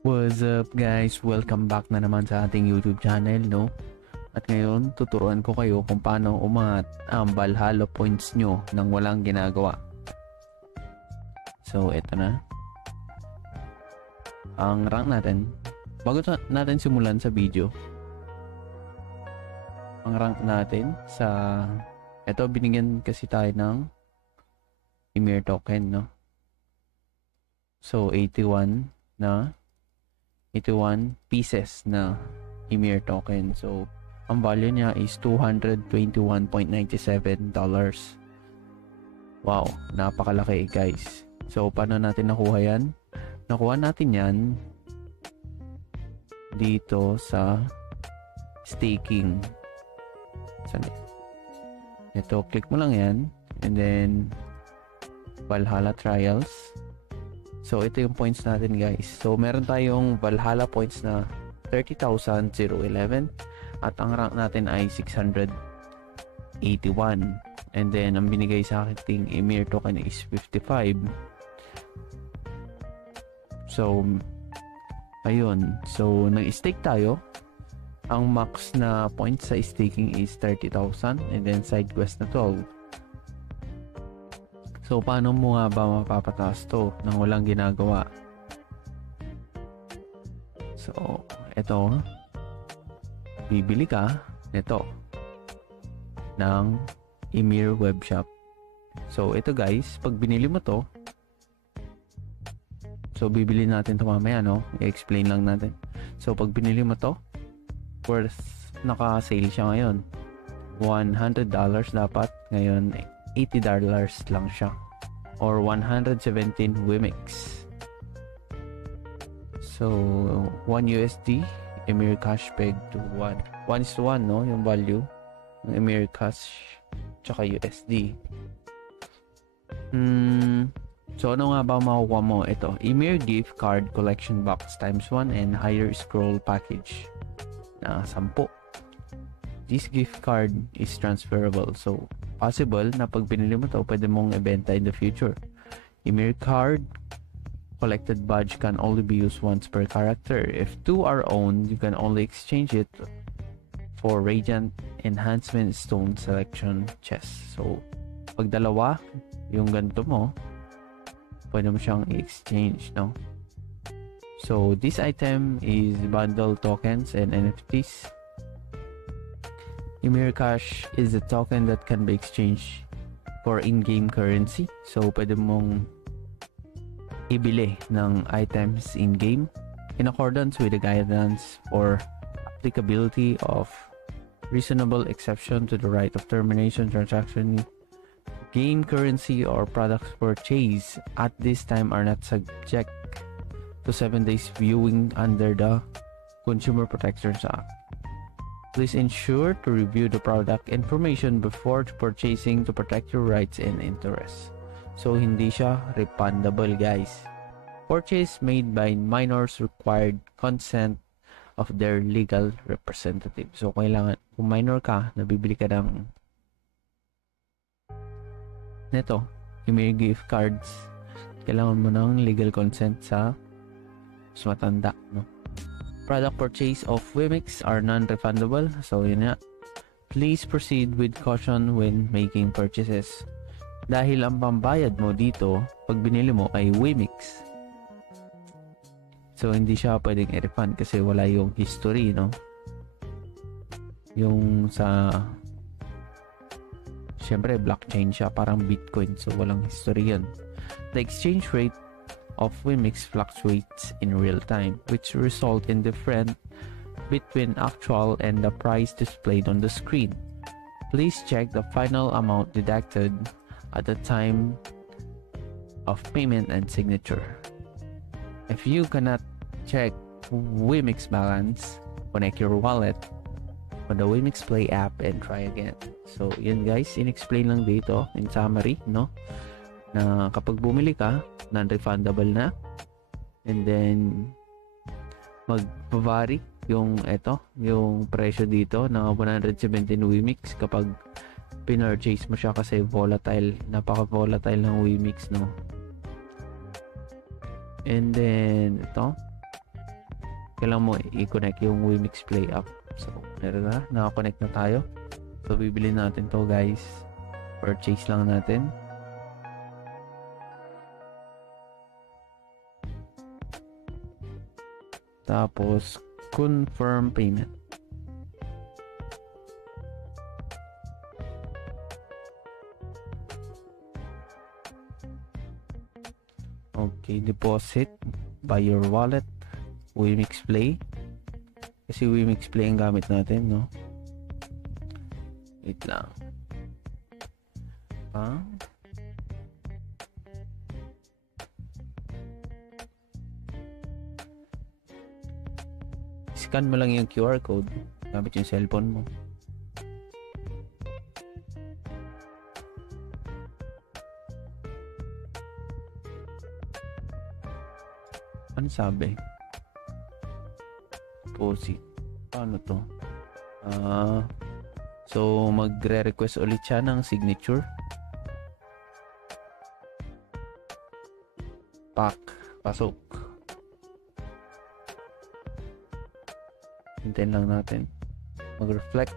What's up guys? Welcome back na naman sa ating YouTube channel, no? At ngayon, tuturuan ko kayo kung paano umangat ang Valhalla points nyo nang walang ginagawa. So, ito na. Ang rank natin, bago natin simulan sa video, ang rank natin sa, ito binigyan kasi tayo ng Ymir token, no? So, 81 pieces na Ymir token. So, ang value niya is $221.97. Wow, napakalaki guys. So, paano natin nakuha yan? Nakuha natin yan dito sa staking. Saan? Ito, click mo lang yan. And then, Valhalla Trials. So, ito yung points natin guys. So, meron tayong Valhalla points na 30,011 at ang rank natin ay 681. And then, ang binigay sa ating Ymir token is 55. So, ayun. So, nag-stake tayo. Ang max na points sa staking is 30,000 and then side quest na 12. So, paano mo nga ba mapapataas to nang walang ginagawa? So, ito. Bibili ka nito ng Ymir Webshop. So, ito guys, pag binili mo to, so, bibili natin ito mamaya, no? I-explain lang natin. So, pag binili mo to, worth, naka-sale siya ngayon. $100 dapat. Ngayon, $80 lang siya. Or 117 Wimix. So, 1 USD, Ymir Cash peg to 1. 1:1, no? Yung value ng Ymir Cash tsaka USD. So, ano nga ba makukuha mo? Ito, Ymir Gift Card Collection Box ×1 and Higher Scroll Package na 10. This gift card is transferable. So, possible na pag binili mo to, pwede mong ibenta in the future. Ymir Card Collected Badge can only be used once per character. If 2 are owned, you can only exchange it for Radiant Enhancement Stone Selection Chest. So, pag dalawa, yung ganito mo, pwede mo siyang i-exchange, no? So, this item is bundle tokens and NFTs. Ymir Cash is a token that can be exchanged for in-game currency. So, pwede mong ibili ng items in-game in accordance with the guidance for applicability of reasonable exception to the right of termination transaction. Game currency or products purchased at this time are not subject to 7 days viewing under the Consumer Protections Act. Please ensure to review the product information before purchasing to protect your rights and interests. So, hindi siya refundable guys. Purchase made by minors required consent of their legal representative. So, kailangan, kung minor ka, nabibili ka ng neto, Ymir gift cards, kailangan mo ng legal consent sa mas matanda, no? Product purchase of Wimix are non-refundable. So, yun na. Please proceed with caution when making purchases. Dahil ang pambayad mo dito, pag binili mo ay Wimix. So, hindi siya pwedeng i-refund kasi wala yung history, no? Yung sa siyempre, blockchain siya, parang Bitcoin. So, walang history yun. The exchange rate of Wimix fluctuates in real time, which result in difference between actual and the price displayed on the screen. Please check the final amount deducted at the time of payment and signature. If you cannot check Wimix balance, connect your wallet on the Wimix Play app and try again. So, yun guys, in-explain lang dito in summary, no? Na kapag bumili ka, non-refundable na. And then, mag-vary yung yung presyo dito ng 117 Wimix kapag pinurchase mo siya kasi volatile, napaka-volatile ng Wimix, no? And then, ito, kailangan mo i-connect yung Wimix Play app. So, meron na. Naka-connect na tayo. So, bibili natin to guys. Purchase lang natin. Tapos, confirm payment. Okay, deposit by your wallet. Wimix Play. Kasi Wimix Play ang gamit natin, no? Wait lang. Scan mo lang yung QR code gamit yung cellphone mo. Ano sabi? Deposit. Paano to? So magre-request ulit siya ng signature. Pasok. Hintayin lang natin mag-reflect.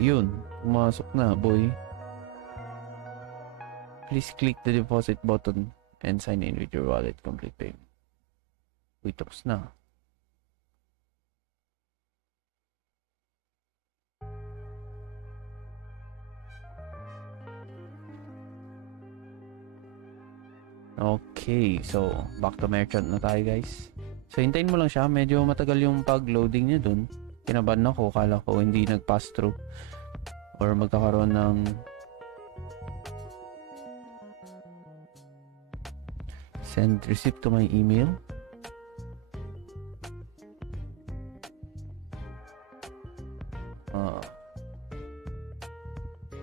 Yun, pumasok na, boy. Please click the deposit button and sign in with your wallet. Complete payment. Uy, tapos na. Okay, so back to merchant na tayo guys. So hintayin mo lang siya, medyo matagal yung pag-loading niya dun. Kinabahan ako, kala ko hindi nag-pass through or magkakaroon ng send receipt to my email.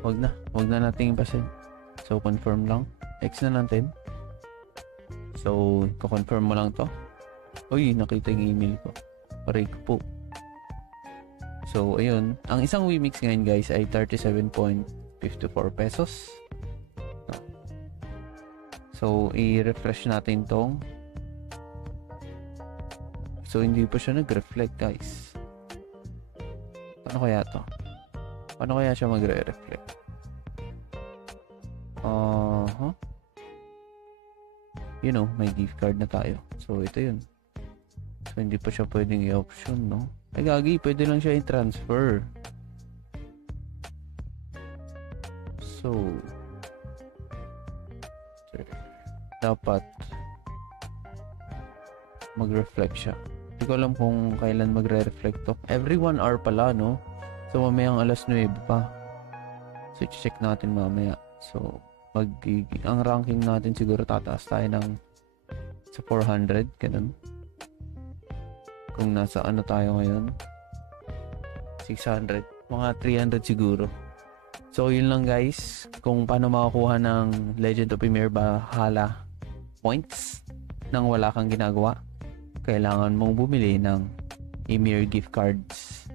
Wag na natin ipasin. So confirm lang, X na natin. So, ko-confirm mo lang to. Uy, nakita yung email ko. Paray ko po. So, ayun. Ang isang Wimix ngayon guys ay 37.54 pesos. So, i-refresh natin tong. So, hindi pa siya nag-reflect guys. Paano kaya to? Paano kaya siya magre-reflect? You know, may gift card na tayo. So, ito yun. So, hindi pa siya pwedeng i-option, no? Ay, gagi, pwede lang siya i-transfer. So, dapat mag-reflect siya. Hindi ko alam kung kailan magre-reflect to. Every 1 hour pala, no? So, mamayang alas 9 pa. So, check natin mamaya. So, ang ranking natin siguro tataas tayo ng sa 400, ganun. Kung nasa ano tayo ngayon, 600, mga 300 siguro. So yun lang guys, kung paano makakuha ng Legend of Emir Valhalla points nang wala kang ginagawa. Kailangan mong bumili ng Emir gift cards.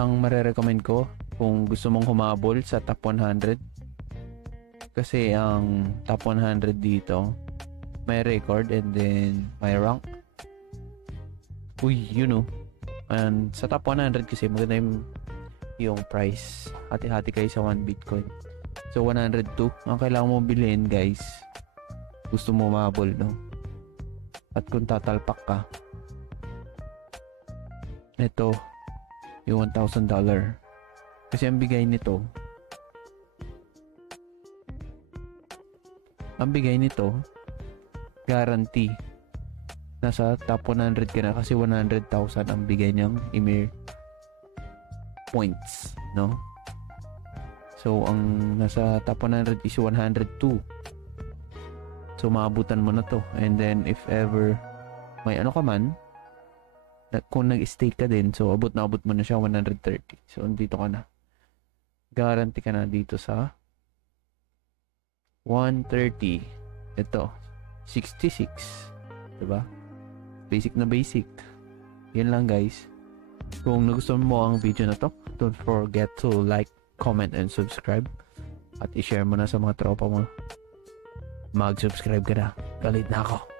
Ang marerecommend ko kung gusto mong humabol sa top 100, kasi ang top 100 dito may record and then may rank. Uy, you know. And sa top 100 kasi maganda yung price. Hati-hati kayo sa 1 Bitcoin. So 102 ang kailangan mo bilhin guys. Gusto mo mahabol, no? At kung tatalpak ka, ito yung $1,000. Kasi ang bigay nito, guarantee nasa top 100 ka na kasi 100,000 ang bigay niyang Emir points, no? So ang nasa top 100 is 102. So maabutan mo na to. And then if ever may ano ka man, kung nag-stake ka din, so abot mo na siya 130. So dito ka na, guarantee ka na dito sa 130. Ito 66, diba? Basic na basic. Yan lang guys. Kung nagustuhan mo ang video na to, don't forget to like, comment, and subscribe. At i-share mo na sa mga tropa mo. Mag-subscribe ka na. Galit na ako.